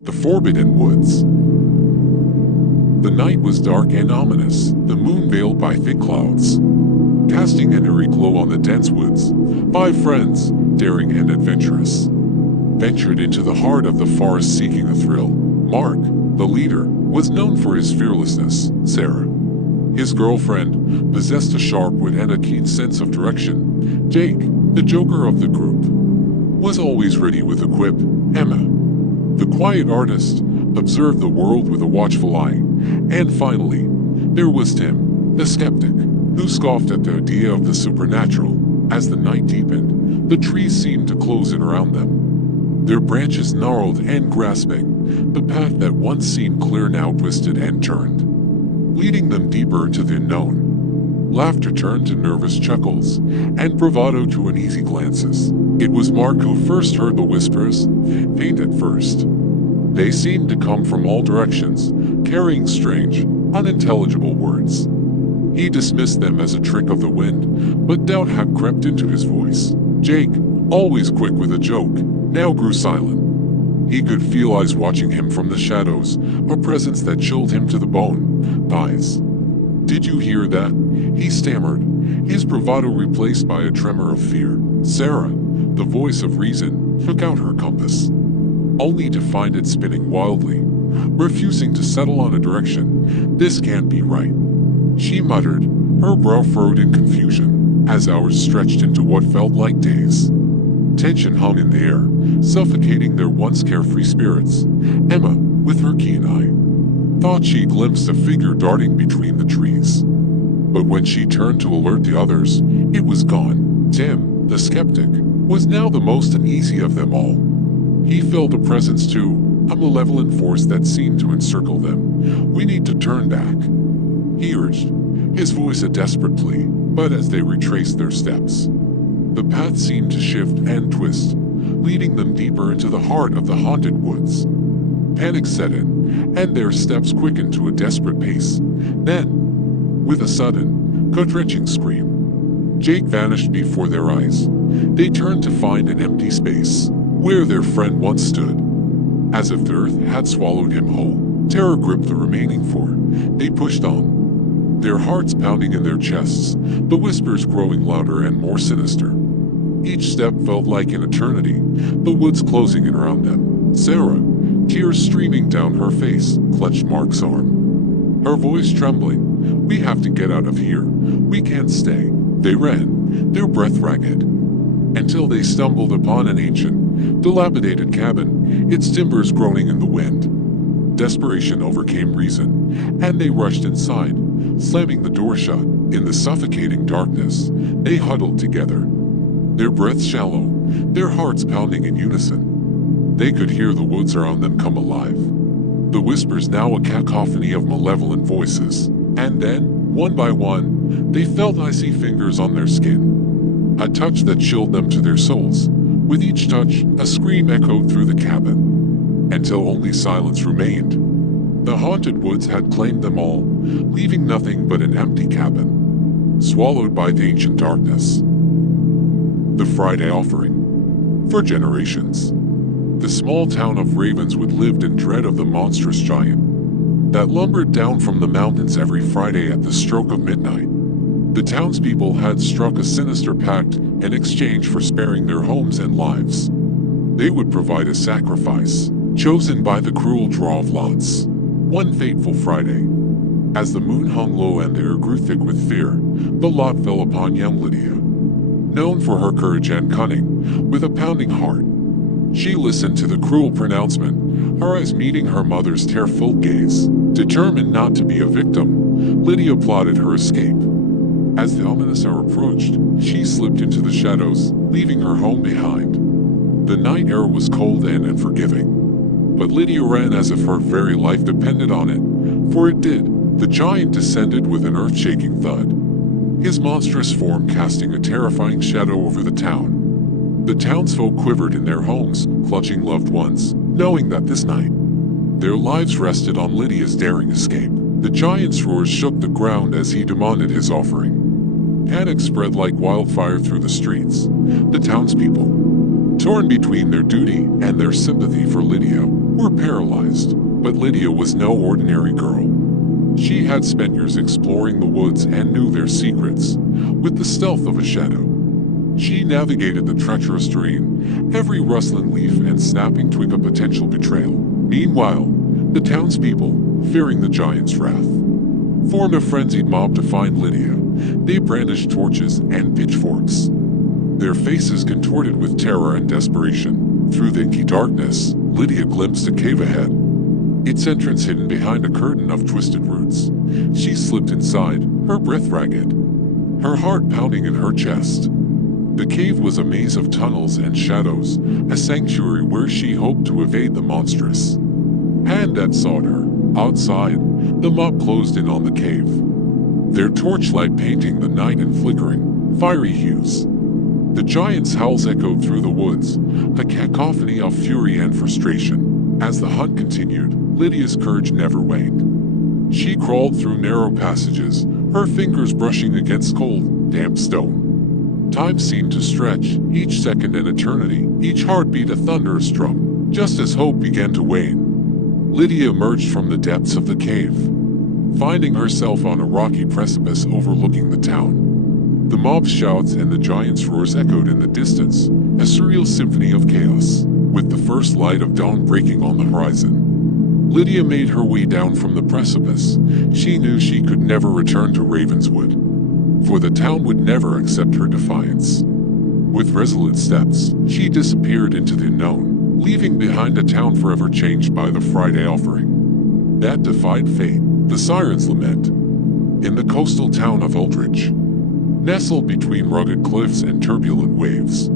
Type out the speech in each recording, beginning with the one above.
The Forbidden Woods. The night was dark and ominous, the moon veiled by thick clouds, casting an eerie glow on the dense woods. Five friends, daring and adventurous, ventured into the heart of the forest seeking a thrill. Mark, the leader, was known for his fearlessness. Sarah, his girlfriend, possessed a sharp wit and a keen sense of direction. Jake, the joker of the group, was always ready with a quip. Emma, the quiet artist, observed the world with a watchful eye. And finally, there was Tim, the skeptic, who scoffed at the idea of the supernatural. As the night deepened, the trees seemed to close in around them, their branches gnarled and grasping. The path that once seemed clear now twisted and turned, leading them deeper into the unknown. Laughter turned to nervous chuckles, and bravado to uneasy glances. It was Mark who first heard the whispers, faint at first. They seemed to come from all directions, carrying strange, unintelligible words. He dismissed them as a trick of the wind, but doubt had crept into his voice. Jake, always quick with a joke, now grew silent. He could feel eyes watching him from the shadows, a presence that chilled him to the bone. Eyes. Did you hear that? He stammered, his bravado replaced by a tremor of fear. Sarah, the voice of reason, took out her compass, only to find it spinning wildly, refusing to settle on a direction. This can't be right, she muttered, her brow furrowed in confusion, as hours stretched into what felt like days. Tension hung in the air, suffocating their once carefree spirits. Emma, with her keen eye, thought she glimpsed a figure darting between the trees. But when she turned to alert the others, it was gone. Tim, the skeptic, was now the most uneasy of them all. He felt a presence too, a malevolent force that seemed to encircle them. We need to turn back, he urged, his voice a desperate plea. But as they retraced their steps, the path seemed to shift and twist, leading them deeper into the heart of the haunted woods. Panic set in, and their steps quickened to a desperate pace. Then, with a sudden, gut-wrenching scream, Jake vanished before their eyes. They turned to find an empty space, where their friend once stood, as if the earth had swallowed him whole. Terror gripped the remaining four. They pushed on, their hearts pounding in their chests, the whispers growing louder and more sinister. Each step felt like an eternity, the woods closing in around them. Sarah, tears streaming down her face, clutched Mark's arm, her voice trembling. We have to get out of here. We can't stay. They ran, their breath ragged, until they stumbled upon an ancient, dilapidated cabin, its timbers groaning in the wind. Desperation overcame reason, and they rushed inside, slamming the door shut. In the suffocating darkness, they huddled together, their breaths shallow, their hearts pounding in unison. They could hear the woods around them come alive, the whispers now a cacophony of malevolent voices. And then, one by one, they felt icy fingers on their skin, a touch that chilled them to their souls. With each touch, a scream echoed through the cabin, until only silence remained. The haunted woods had claimed them all, leaving nothing but an empty cabin, swallowed by the ancient darkness. The Friday Offering. For generations, the small town of Ravenswood lived in dread of the monstrous giant that lumbered down from the mountains every Friday at the stroke of midnight. The townspeople had struck a sinister pact in exchange for sparing their homes and lives. They would provide a sacrifice, chosen by the cruel draw of lots. One fateful Friday, as the moon hung low and the air grew thick with fear, the lot fell upon young Lydia, known for her courage and cunning. With a pounding heart, she listened to the cruel pronouncement, her eyes meeting her mother's tear-filled gaze. Determined not to be a victim, Lydia plotted her escape. As the ominous hour approached, she slipped into the shadows, leaving her home behind. The night air was cold and unforgiving, but Lydia ran as if her very life depended on it, for it did. The giant descended with an earth-shaking thud, his monstrous form casting a terrifying shadow over the town. The townsfolk quivered in their homes, clutching loved ones, knowing that this night, their lives rested on Lydia's daring escape. The giant's roars shook the ground as he demanded his offering. Panic spread like wildfire through the streets. The townspeople, torn between their duty and their sympathy for Lydia, were paralyzed, but Lydia was no ordinary girl. She had spent years exploring the woods and knew their secrets, with the stealth of a shadow. She navigated the treacherous terrain, every rustling leaf and snapping twig a potential betrayal. Meanwhile, the townspeople, fearing the giant's wrath, formed a frenzied mob to find Lydia. They brandished torches and pitchforks, their faces contorted with terror and desperation. Through the inky darkness, Lydia glimpsed a cave ahead, its entrance hidden behind a curtain of twisted roots. She slipped inside, her breath ragged, her heart pounding in her chest. The cave was a maze of tunnels and shadows, a sanctuary where she hoped to evade the monstrous hand that sought her. Outside, the mob closed in on the cave, their torchlight painting the night in flickering, fiery hues. The giant's howls echoed through the woods, a cacophony of fury and frustration. As the hunt continued, Lydia's courage never waned. She crawled through narrow passages, her fingers brushing against cold, damp stone. Time seemed to stretch, each second an eternity, each heartbeat a thunderous drum. Just as hope began to wane, Lydia emerged from the depths of the cave, finding herself on a rocky precipice overlooking the town. The mob's shouts and the giant's roars echoed in the distance, a surreal symphony of chaos. With the first light of dawn breaking on the horizon, Lydia made her way down from the precipice. She knew she could never return to Ravenswood, for the town would never accept her defiance. With resolute steps, she disappeared into the unknown, leaving behind a town forever changed by the Friday offering that defied fate. The Siren's Lament. In the coastal town of Eldridge, nestled between rugged cliffs and turbulent waves,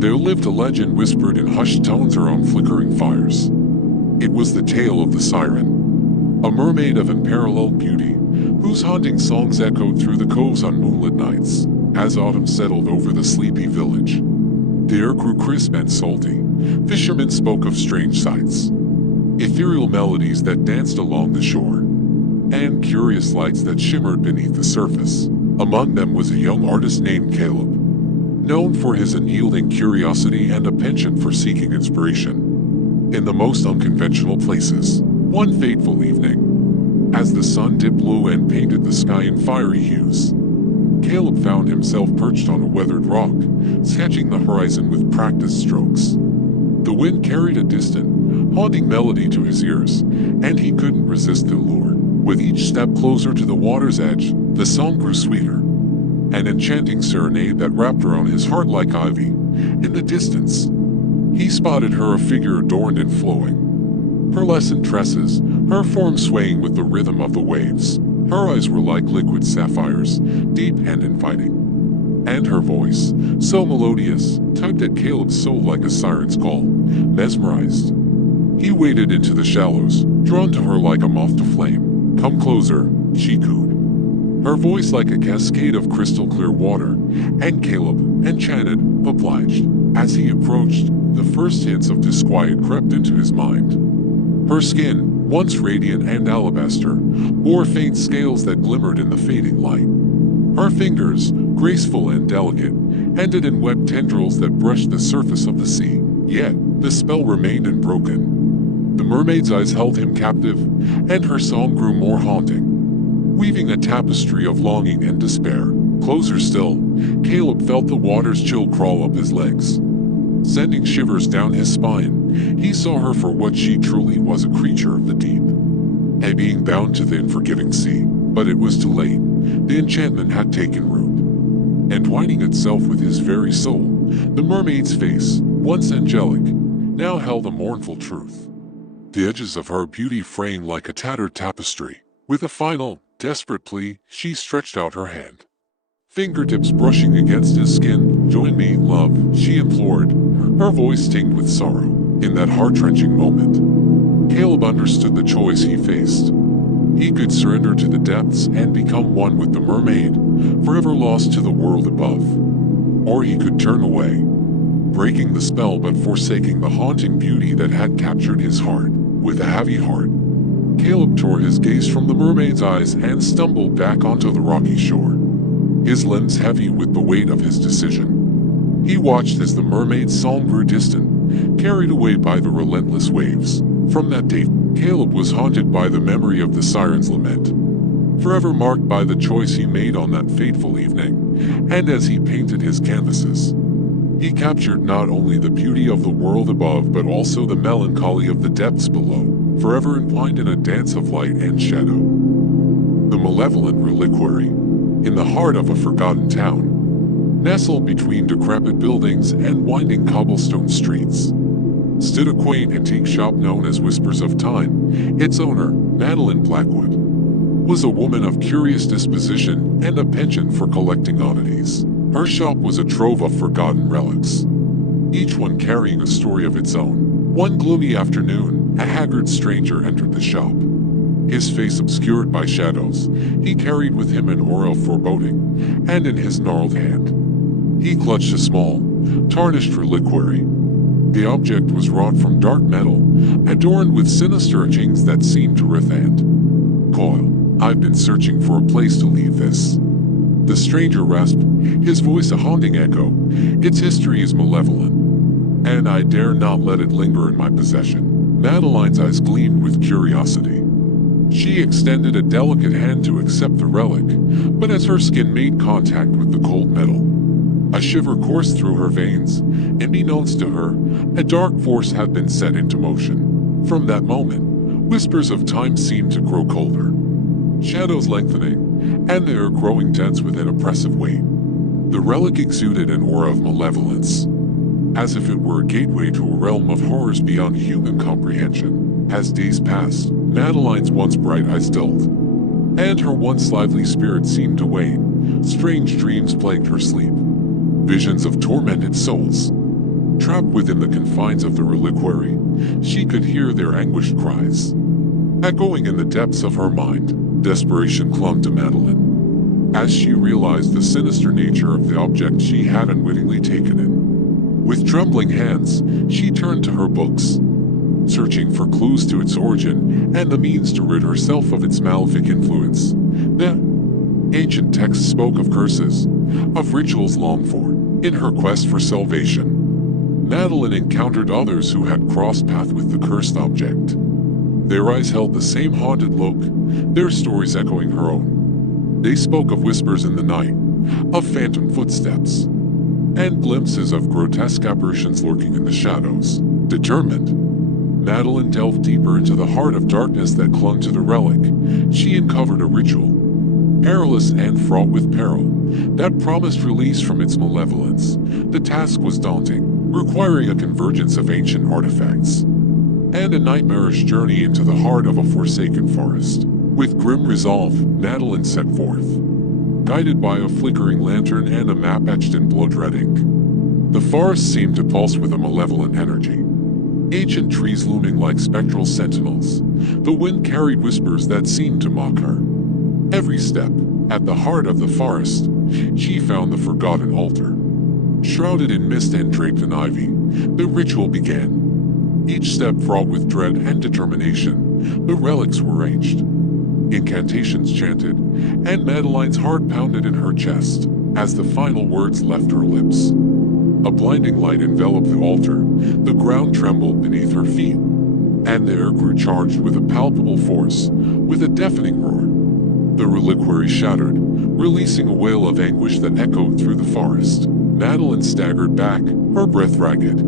there lived a legend whispered in hushed tones around flickering fires. It was the tale of the Siren, a mermaid of unparalleled beauty, whose haunting songs echoed through the coves on moonlit nights. As autumn settled over the sleepy village, the air grew crisp and salty. Fishermen spoke of strange sights, ethereal melodies that danced along the shore, and curious lights that shimmered beneath the surface. Among them was a young artist named Caleb, known for his unyielding curiosity and a penchant for seeking inspiration in the most unconventional places. One fateful evening, as the sun dipped low and painted the sky in fiery hues, Caleb found himself perched on a weathered rock, sketching the horizon with practiced strokes. The wind carried a distant, haunting melody to his ears, and he couldn't resist the lure. With each step closer to the water's edge, the song grew sweeter, an enchanting serenade that wrapped around his heart like ivy. In the distance, he spotted her, a figure adorned in flowing pearlescent tresses, her form swaying with the rhythm of the waves. Her eyes were like liquid sapphires, deep and inviting, and her voice, so melodious, tugged at Caleb's soul like a siren's call. Mesmerized, he waded into the shallows, drawn to her like a moth to flame. "Come closer," she cooed, her voice like a cascade of crystal clear water, and Caleb, enchanted, obliged. As he approached, the first hints of disquiet crept into his mind. Her skin, once radiant and alabaster, bore faint scales that glimmered in the fading light. Her fingers, graceful and delicate, ended in webbed tendrils that brushed the surface of the sea. Yet, the spell remained unbroken. The mermaid's eyes held him captive, and her song grew more haunting, weaving a tapestry of longing and despair. Closer still, Caleb felt the water's chill crawl up his legs, sending shivers down his spine. He saw her for what she truly was, a creature of the deep, a being bound to the unforgiving sea. But it was too late. The enchantment had taken root, entwining itself with his very soul. The mermaid's face, once angelic, now held a mournful truth, the edges of her beauty fraying like a tattered tapestry. With a final, desperate plea, she stretched out her hand, fingertips brushing against his skin. "Join me, love," she implored, her voice tinged with sorrow. In that heart-wrenching moment, Caleb understood the choice he faced. He could surrender to the depths and become one with the mermaid, forever lost to the world above. Or he could turn away, breaking the spell but forsaking the haunting beauty that had captured his heart. With a heavy heart, Caleb tore his gaze from the mermaid's eyes and stumbled back onto the rocky shore, his limbs heavy with the weight of his decision. He watched as the mermaid's song grew distant, carried away by the relentless waves. From that day, Caleb was haunted by the memory of the siren's lament, forever marked by the choice he made on that fateful evening. And as he painted his canvases, he captured not only the beauty of the world above but also the melancholy of the depths below, forever entwined in a dance of light and shadow. The malevolent reliquary, in the heart of a forgotten town, nestled between decrepit buildings and winding cobblestone streets, stood a quaint antique shop known as Whispers of Time. Its owner, Madeline Blackwood, was a woman of curious disposition and a penchant for collecting oddities. Her shop was a trove of forgotten relics, each one carrying a story of its own. One gloomy afternoon, a haggard stranger entered the shop. His face obscured by shadows, he carried with him an aura of foreboding, and in his gnarled hand, he clutched a small, tarnished reliquary. The object was wrought from dark metal, adorned with sinister etchings that seemed to writhe and coil. "I've been searching for a place to leave this," the stranger rasped, his voice a haunting echo. "Its history is malevolent, and I dare not let it linger in my possession." Madeline's eyes gleamed with curiosity. She extended a delicate hand to accept the relic, but as her skin made contact with the cold metal, a shiver coursed through her veins. Unbeknownst to her, a dark force had been set into motion. From that moment, Whispers of Time seemed to grow colder, shadows lengthening, and the air growing dense with an oppressive weight. The relic exuded an aura of malevolence, as if it were a gateway to a realm of horrors beyond human comprehension. As days passed, Madeline's once bright eyes dulled, and her once lively spirit seemed to wane. Strange dreams plagued her sleep, visions of tormented souls. Trapped within the confines of the reliquary, she could hear their anguished cries, echoing in the depths of her mind. Desperation clung to Madeline, as she realized the sinister nature of the object she had unwittingly taken in. With trembling hands, she turned to her books, searching for clues to its origin and the means to rid herself of its malefic influence. The ancient text spoke of curses, of rituals longed for. In her quest for salvation, Madeline encountered others who had crossed paths with the cursed object. Their eyes held the same haunted look, their stories echoing her own. They spoke of whispers in the night, of phantom footsteps, and glimpses of grotesque apparitions lurking in the shadows. Determined, Madeline delved deeper into the heart of darkness that clung to the relic. She uncovered a ritual, perilous and fraught with peril, that promised release from its malevolence. The task was daunting, requiring a convergence of ancient artifacts and a nightmarish journey into the heart of a forsaken forest. With grim resolve, Madeline set forth, guided by a flickering lantern and a map etched in blood-red ink. The forest seemed to pulse with a malevolent energy, ancient trees looming like spectral sentinels. The wind carried whispers that seemed to mock her. Every step, at the heart of the forest, she found the forgotten altar. Shrouded in mist and draped in ivy, the ritual began. Each step fraught with dread and determination. The relics were arranged, incantations chanted, and Madeline's heart pounded in her chest as the final words left her lips. A blinding light enveloped the altar, the ground trembled beneath her feet, and the air grew charged with a palpable force. With a deafening roar, the reliquary shattered, releasing a wail of anguish that echoed through the forest. Madeline staggered back, her breath ragged,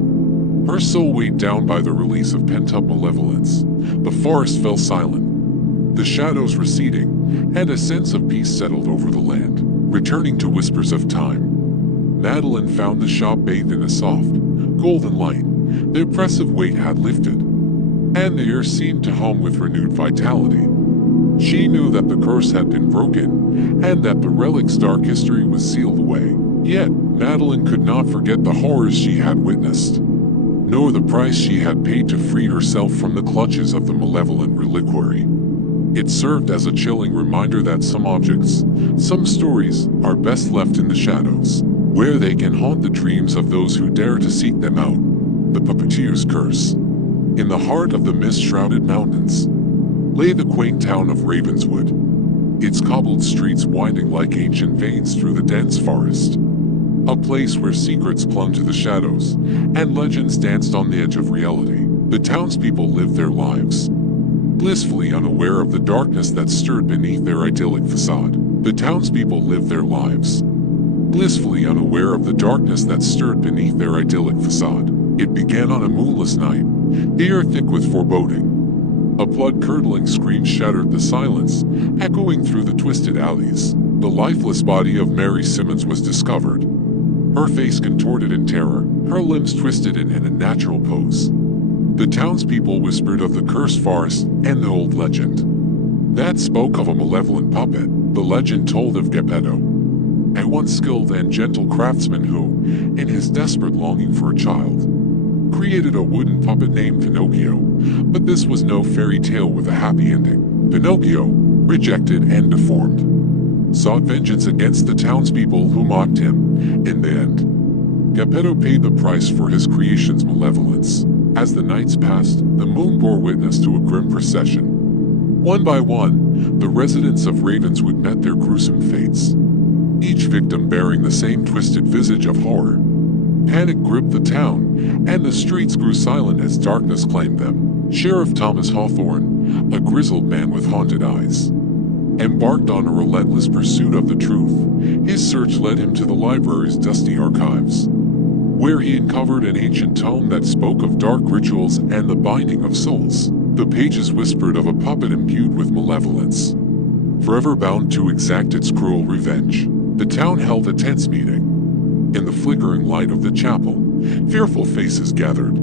her soul weighed down by the release of pent-up malevolence. The forest fell silent, the shadows receding, and a sense of peace settled over the land. Returning to Whispers of Time, Madeline found the shop bathed in a soft, golden light. The oppressive weight had lifted, and the air seemed to hum with renewed vitality. She knew that the curse had been broken, and that the relic's dark history was sealed away. Yet, Madeline could not forget the horrors she had witnessed, nor the price she had paid to free herself from the clutches of the malevolent reliquary. It served as a chilling reminder that some objects, some stories, are best left in the shadows, where they can haunt the dreams of those who dare to seek them out. The Puppeteer's Curse. In the heart of the mist-shrouded mountains lay the quaint town of Ravenswood, its cobbled streets winding like ancient veins through the dense forest. A place where secrets clung to the shadows, and legends danced on the edge of reality. The townspeople lived their lives, blissfully unaware of the darkness that stirred beneath their idyllic facade. The townspeople lived their lives, blissfully unaware of the darkness that stirred beneath their idyllic facade. It began on a moonless night, the air thick with foreboding. A blood-curdling scream shattered the silence, echoing through the twisted alleys. The lifeless body of Mary Simmons was discovered, her face contorted in terror, her limbs twisted in an unnatural pose. The townspeople whispered of the cursed forest and the old legend that spoke of a malevolent puppet. The legend told of Geppetto, a once skilled and gentle craftsman who, in his desperate longing for a child, created a wooden puppet named Pinocchio. But this was no fairy tale with a happy ending. Pinocchio, rejected and deformed, sought vengeance against the townspeople who mocked him. In the end, Geppetto paid the price for his creation's malevolence. As the nights passed, the moon bore witness to a grim procession. One by one, the residents of Ravenswood met their gruesome fates, each victim bearing the same twisted visage of horror. Panic gripped the town, and the streets grew silent as darkness claimed them. Sheriff Thomas Hawthorne, a grizzled man with haunted eyes, embarked on a relentless pursuit of the truth. His search led him to the library's dusty archives, where he uncovered an ancient tome that spoke of dark rituals and the binding of souls. The pages whispered of a puppet imbued with malevolence, forever bound to exact its cruel revenge. The town held a tense meeting. In the flickering light of the chapel, fearful faces gathered,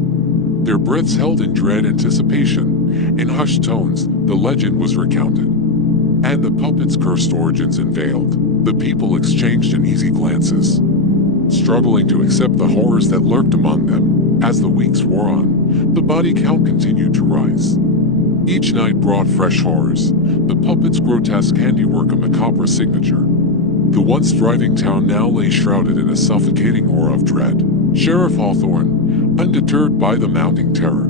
their breaths held in dread anticipation. In hushed tones, the legend was recounted, and the puppet's cursed origins unveiled. The people exchanged uneasy glances, struggling to accept the horrors that lurked among them. As the weeks wore on, the body count continued to rise. Each night brought fresh horrors, the puppet's grotesque handiwork a macabre signature. The once thriving town now lay shrouded in a suffocating aura of dread. Sheriff Hawthorne, undeterred by the mounting terror,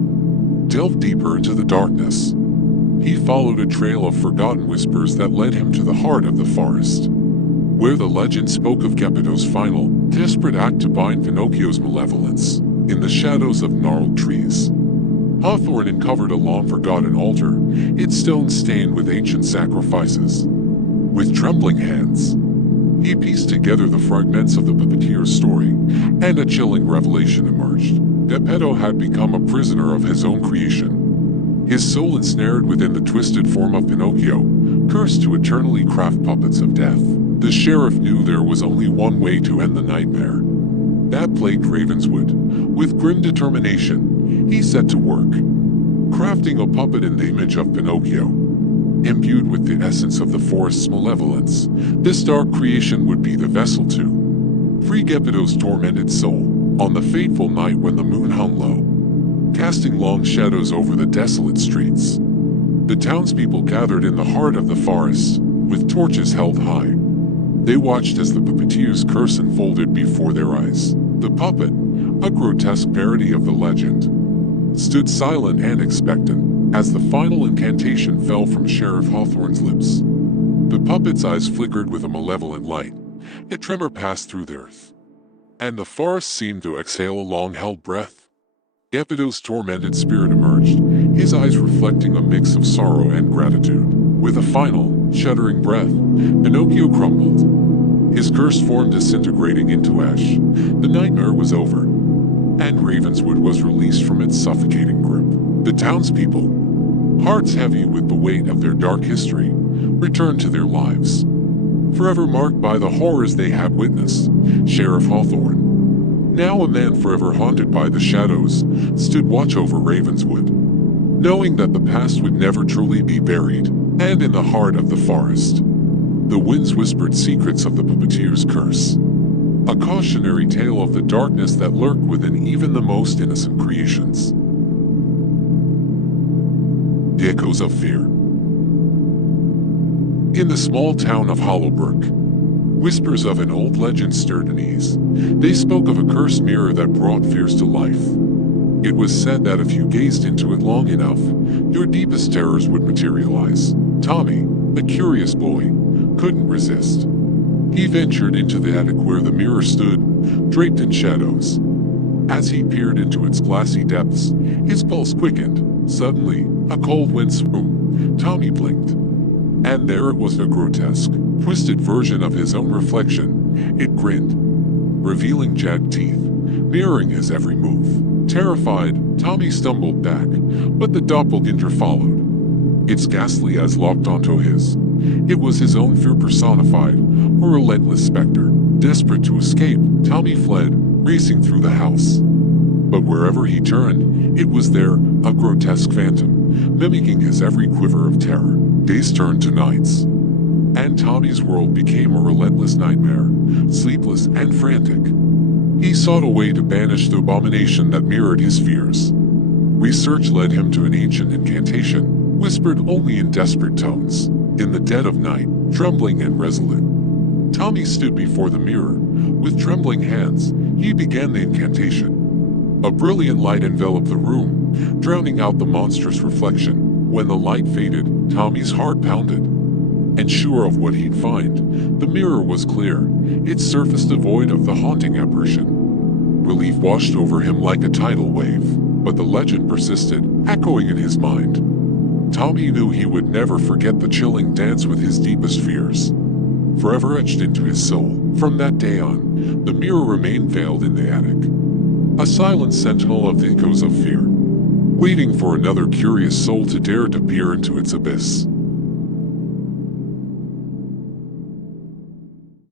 delved deeper into the darkness. He followed a trail of forgotten whispers that led him to the heart of the forest, where the legend spoke of Geppetto's final, desperate act to bind Pinocchio's malevolence. In the shadows of gnarled trees, Hawthorne uncovered a long-forgotten altar, its stones stained with ancient sacrifices. With trembling hands, he pieced together the fragments of the puppeteer's story, and a chilling revelation emerged. Geppetto had become a prisoner of his own creation, his soul ensnared within the twisted form of Pinocchio, cursed to eternally craft puppets of death. The sheriff knew there was only one way to end the nightmare that plagued Ravenswood. With grim determination, he set to work, crafting a puppet in the image of Pinocchio, imbued with the essence of the forest's malevolence. This dark creation would be the vessel to free Geppetto's tormented soul. On the fateful night when the moon hung low, casting long shadows over the desolate streets, the townspeople gathered in the heart of the forest, with torches held high. They watched as the puppeteer's curse unfolded before their eyes. The puppet, a grotesque parody of the legend, stood silent and expectant as the final incantation fell from Sheriff Hawthorne's lips. The puppet's eyes flickered with a malevolent light. A tremor passed through the earth, and the forest seemed to exhale a long-held breath. Geppetto's tormented spirit emerged, his eyes reflecting a mix of sorrow and gratitude. With a final, shuddering breath, Pinocchio crumbled, his cursed form disintegrating into ash. The nightmare was over, and Ravenswood was released from its suffocating grip. The townspeople, hearts heavy with the weight of their dark history, returned to their lives, forever marked by the horrors they had witnessed. Sheriff Hawthorne, now a man forever haunted by the shadows, stood watch over Ravenswood, knowing that the past would never truly be buried. And in the heart of the forest, the winds whispered secrets of the puppeteer's curse, a cautionary tale of the darkness that lurked within even the most innocent creations. The echoes of fear. In the small town of Hollowbrook, whispers of an old legend stirred unease. They spoke of a cursed mirror that brought fears to life. It was said that if you gazed into it long enough, your deepest terrors would materialize. Tommy, a curious boy, couldn't resist. He ventured into the attic where the mirror stood, draped in shadows. As he peered into its glassy depths, his pulse quickened. Suddenly, a cold wind swooped. Tommy blinked. And there it was, a grotesque, twisted version of his own reflection. It grinned, revealing jagged teeth, mirroring his every move. Terrified, Tommy stumbled back, but the doppelganger followed, its ghastly eyes locked onto his. It was his own fear personified, a relentless specter. Desperate to escape, Tommy fled, racing through the house. But wherever he turned, it was there, a grotesque phantom, mimicking his every quiver of terror. Days turned to nights, and Tommy's world became a relentless nightmare, sleepless and frantic. He sought a way to banish the abomination that mirrored his fears. Research led him to an ancient incantation, whispered only in desperate tones. In the dead of night, trembling and resolute, Tommy stood before the mirror. With trembling hands, he began the incantation. A brilliant light enveloped the room, drowning out the monstrous reflection. When the light faded, Tommy's heart pounded. And sure of what he'd find, the mirror was clear, its surface devoid of the haunting apparition. Relief washed over him like a tidal wave, but the legend persisted, echoing in his mind. Tommy knew he would never forget the chilling dance with his deepest fears, forever etched into his soul. From that day on, the mirror remained veiled in the attic, a silent sentinel of the echoes of fear, waiting for another curious soul to dare to peer into its abyss.